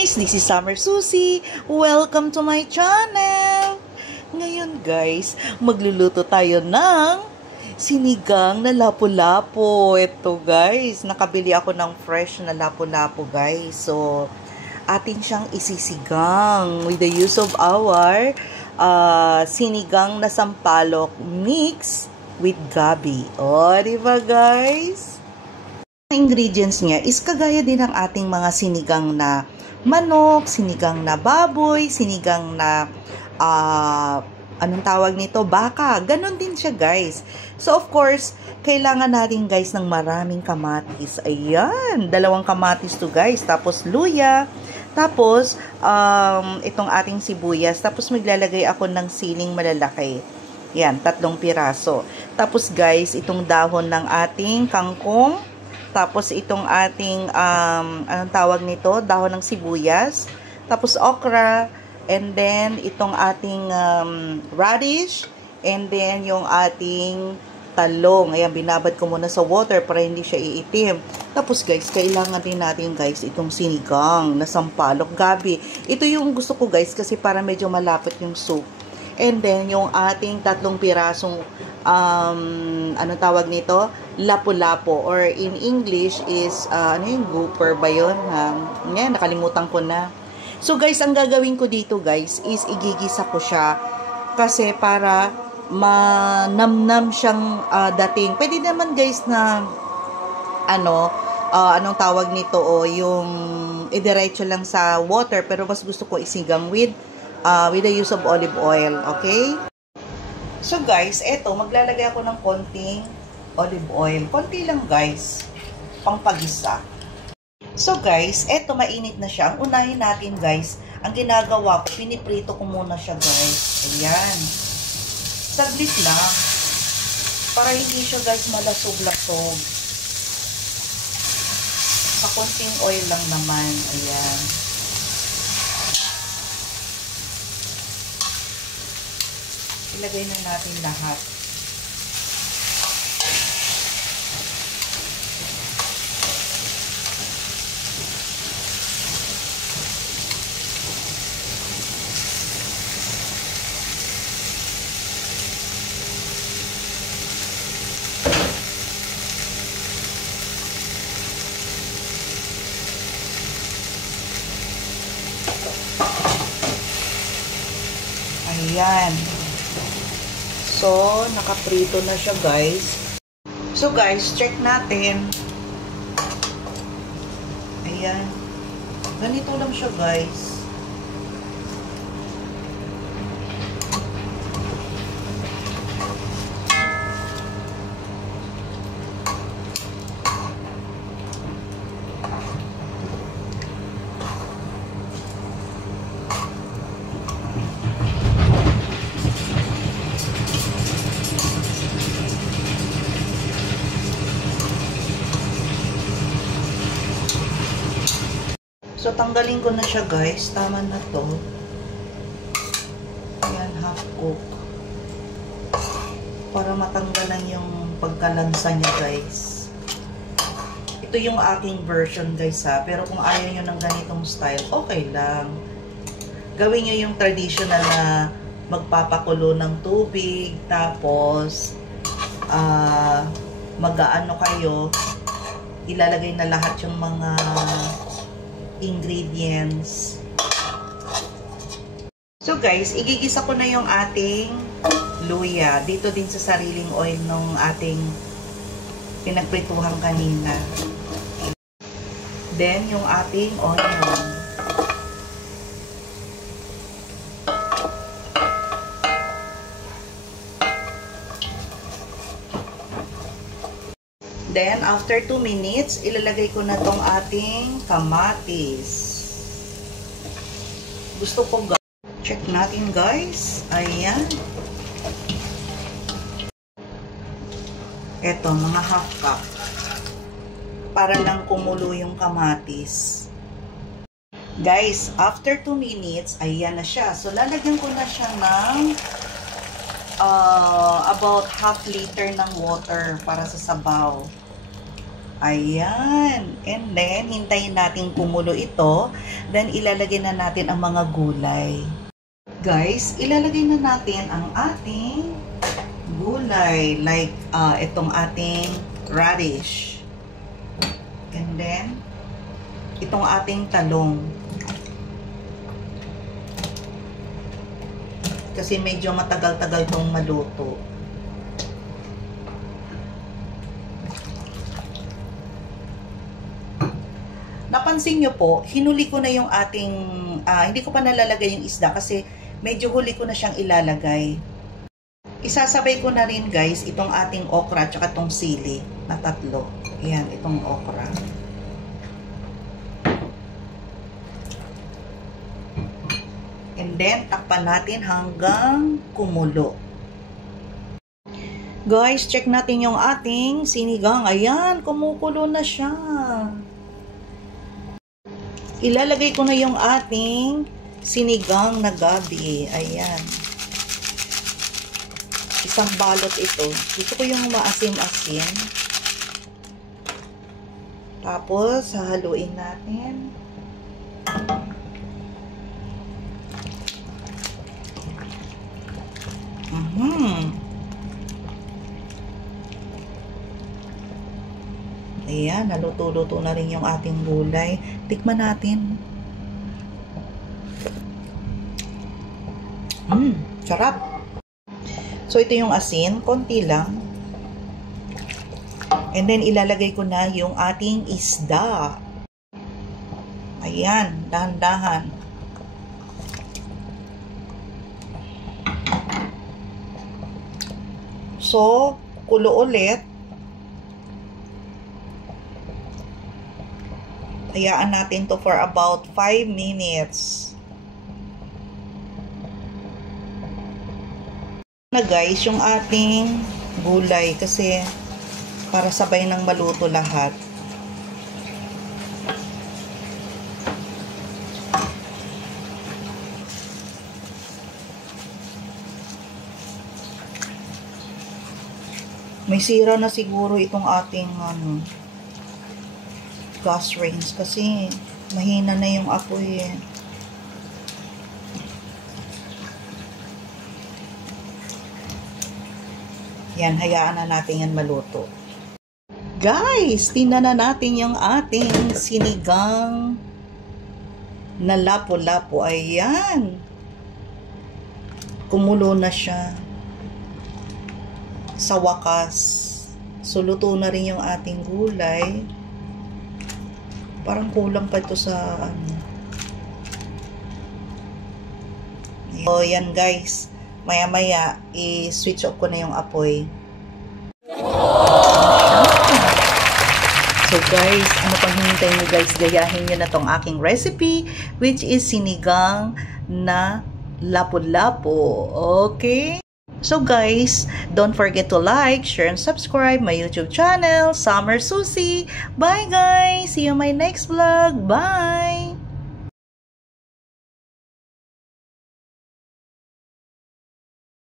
guys! This is Summer Susie. Welcome to my channel. Ngayon guys, magluluto tayo ng sinigang na lapu-lapu. Ito guys, nakabili ako ng fresh na lapu-lapu guys. So, atin siyang isisigang with the use of our sinigang na sampalok mix with gabi. O, diba guys? Ingredients niya is kagaya din ng ating mga sinigang na manok, sinigang na baboy, sinigang na anong tawag nito? Baka. Ganon din siya guys. So of course, kailangan natin guys ng maraming kamatis. Ayan, 2 kamatis to guys. Tapos luya. Tapos itong ating sibuyas. Tapos maglalagay ako ng siling malalaki. Yan, 3 piraso. Tapos guys, itong dahon ng ating kangkong. Tapos itong ating, anong tawag nito? Dahon ng sibuyas. Tapos okra. And then itong ating radish. And then yung ating talong. Ayan, binabad ko muna sa water para hindi siya iitim. Tapos guys, kailangan din natin guys itong sinigang na sampalok gabi. Ito yung gusto ko guys kasi para medyo malapot yung soup. And then yung ating 3 pirasong ano tawag nito? Lapu-lapu or in English is ano yung grouper ba yun? Yan, nakalimutan ko na. So guys, ang gagawin ko dito guys is igigisa ko siya kasi para manamnam siyang dating. Pwede naman guys na anong tawag nito yung idiretso lang sa water pero mas gusto ko isigang with the use of olive oil, okay? So guys, eto, maglalagay ako ng konting olive oil. Konti lang guys, pangpagisa. So guys, eto, mainit na siya. Ang unahin natin guys, ang ginagawa ko, piniprito ko muna siya guys. Ayan. Saglit lang. Para hindi siya guys malasog-lasog. Sa konting oil lang naman. Ayan. Ilagay na natin lahat. Ayan. So, nakaprito na siya, guys. So, guys, check natin. Ayan. Ganito lang siya, guys. So, tanggalin ko na siya guys. Tama na to. Ayan, half cook. Para matanggalan yung pagkalansa niya guys. Ito yung aking version guys ha. Pero kung ayaw nyo ng ganitong style, okay lang. Gawin nyo yung traditional na magpapakulo ng tubig. Tapos, mag-aano kayo. Ilalagay na lahat yung mga ingredients. So guys, igigisa ko na yung ating luya. Dito din sa sariling oil ng ating pinagprituhan kanina. Then, yung ating onion. Then, after 2 minutes, ilalagay ko na tong ating kamatis. Gusto ko check natin guys. Ayan. Eto, mga half cup. Para lang kumulo yung kamatis. Guys, after 2 minutes, ayan na siya. So, lalagyan ko na siya ng about half liter ng water para sa sabaw. Ayan. And then, hintayin natin kumulo ito. Then, ilalagay na natin ang mga gulay. Guys, ilalagay na natin ang ating gulay. Like, itong ating radish. And then, itong ating talong. Kasi medyo matagal-tagal itong maluto. Napansin nyo po, hinuli ko na yung ating, hindi ko pa nalalagay yung isda kasi medyo huli ko na siyang ilalagay. Isasabay ko na rin guys, itong ating okra at itong sili na tatlo. Ayan, itong okra. And then, takpan natin hanggang kumulo. Guys, check natin yung ating sinigang. Ayan, kumukulo na siya. Ilalagay ko na yung ating sinigang na gabi. Ayan. Isang balot ito. Gusto ko yung maasim-asim. Tapos, hahaluin natin. Ayan, naluto-luto na rin yung ating gulay. Tikman natin. Sarap. So, ito yung asin. Konti lang. And then, ilalagay ko na yung ating isda. Ayan, dahan-dahan. So, kulo ulit. Hayaan natin to for about 5 minutes. Na guys, yung ating gulay kasi para sabay nang maluto lahat. May sira na siguro itong ating gas range kasi mahina na yung apoy eh. Yan, hayaan na natin yan maluto. Guys, tingnan na natin yung ating sinigang na lapo-lapo. Ayan. Kumulo na siya. Sa wakas. So, luto na rin yung ating gulay. Parang kulang pa ito sa So, yan guys. Maya-maya, i-switch off ko na yung apoy. So guys, ano pang hinintay nyo guys? Gayahin nyo na tong aking recipe, which is sinigang na lapu-lapu. Okay? So guys, don't forget to like, share, and subscribe my YouTube channel, Summer Susie. Bye guys! See you in my next vlog. Bye!